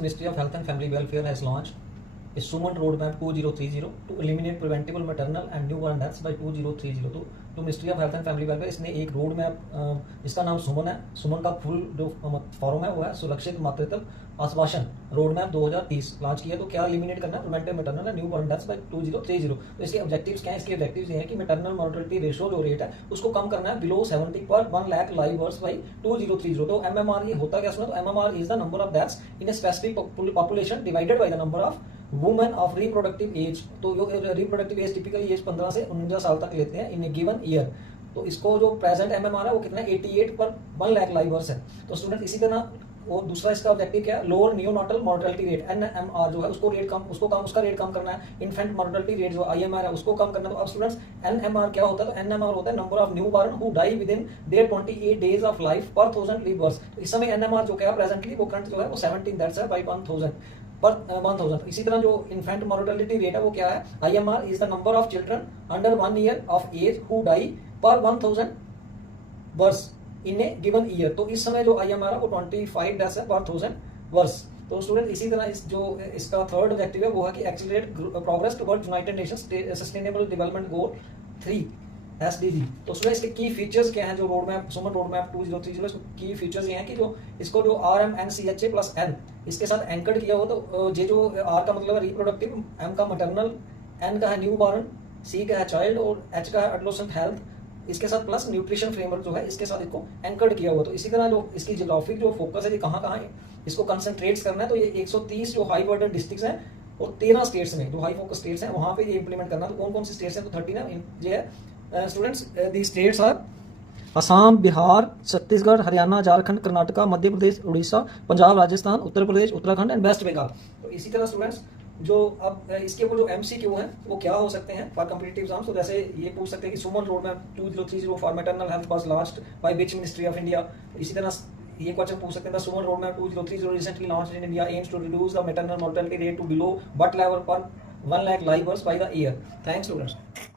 Ministry of Health and Family Welfare has launched a Suman Roadmap 2030 to eliminate preventable maternal and newborn deaths by 2030। तो ministry of health and family welfare इसने एक road map, इसका नाम सुमन है। सुमन का full जो form है वो है सुरक्षित मातृत्व आश्वासन रोड मैप 2030 लॉन्च किया। तो क्या एलिमिनेट करना है preventive maternal and newborn deaths by 2030। तो इसके ऑब्जेक्टिव्स क्या है? इसके ऑब्जेक्टिव्स ये हैं कि मैटरनल मॉर्टेलिटी रेशियो जो रेट है उसको कम करना है बिलो 70 पर 1 लाख लाइव बर्थ्स बाय 2030। तो एमएमआर ये होता क्या? सुना, तो MMR is the number of deaths in a specific population divided by the number of women of reproductive age. तो जो रिप्रोडक्टिव एज टिपिकली एज 15 से 49 साल तक लेते हैं इन ए गिवन ईयर। तो इसको जो प्रेजेंट एमएमआर है वो कितना 88 पर 1 लाख लाइव बर्थ्स है। तो स्टूडेंट इसी तरह और दूसरा इसका ऑब्जेक्टिव क्या है? लोअर नियोनाटल मॉर्टेलिटी रेट एनएमआर जो है उसका रेट कम करना है। इन्फेंट मॉर्टेलिटी रेट जो आईएमआर है उसको कम करना है। तो अब स्टूडेंट्स एनएमआर क्या होता है? तो एनएमआर होता है number of new born who die with in their 28 days of life per 1000 live births. तो इस समय एनएमआर जो क्या प्रेजेंटली वो करंट जो है वो 17 दैट्स है बाय 1000 पर 1000। इसी तरह जो इन्फेंट मॉर्टेलिटी रेट है वो क्या है? IMR is the number of children under 1 year of age who die per 1000 births in a given year. तो इस समय जो आईएमआर है वो 25 डेथ्स है पर 1000 बर्थ्स। तो स्टूडेंट इसी तरह इसका थर्ड ऑब्जेक्टिव है वो है कि accelerate progress towards United Nations sustainable development goal 3 SDG। तो स्टूडेंट इसके की फीचर्स क्या हैं? जो रोड मैप सुमन रोड मैप 2030 की फीचर्स ये हैं कि जो इसको जो RMNCHA प्लस N इसके साथ एंकर्ड किया हो। तो ये जो R का मतलब है रिप्रोडक्टिव, M का मैटरनल, N का है न्यू बॉर्न, C का है चाइल्ड और H का है एडोलेसेंट हेल्थ, इसके साथ प्लस न्यूट्रिशन फ्रेमवर्क जो है इसके साथ इसको एंकर्ड किया हुआ। तो इसी तरह जो इसकी जियोग्राफिक जो फोकस है ये कहाँ इसको कंसंट्रेट्स करना है। तो ये 130 जो हाई बर्डन डिस्ट्रिक्ट्स हैं और 13 स्टेट्स में जो हाई फोकस स्टेट्स हैं वहाँ पे ये इंप्लीमेंट करना। तो कौन कौन सी स्टेट्स हैं? तो 13 है। ये है students the states are Assam, Bihar, Chhattisgarh, Haryana, Jharkhand, Karnataka, Madhya Pradesh, Orissa, Punjab, Rajasthan, Uttar Pradesh, Uttarakhand and West Bengal. तो इसी तरह स्टूडेंट्स जो अब इसके ऊपर जो MCQ है वो क्या हो सकते हैं फॉर कॉम्पिटिटिव एग्जाम्स? तो जैसे ये पूछ सकते हैं कि Suman road map 2030 for maternal health was launched by which ministry of India. इसी तरह ये क्वेश्चन पूछ सकते हैं Suman road map 2030 recently launched in India aims to reduce the maternal mortality rate to below but level per 1 lakh live births by the year. Thanks students.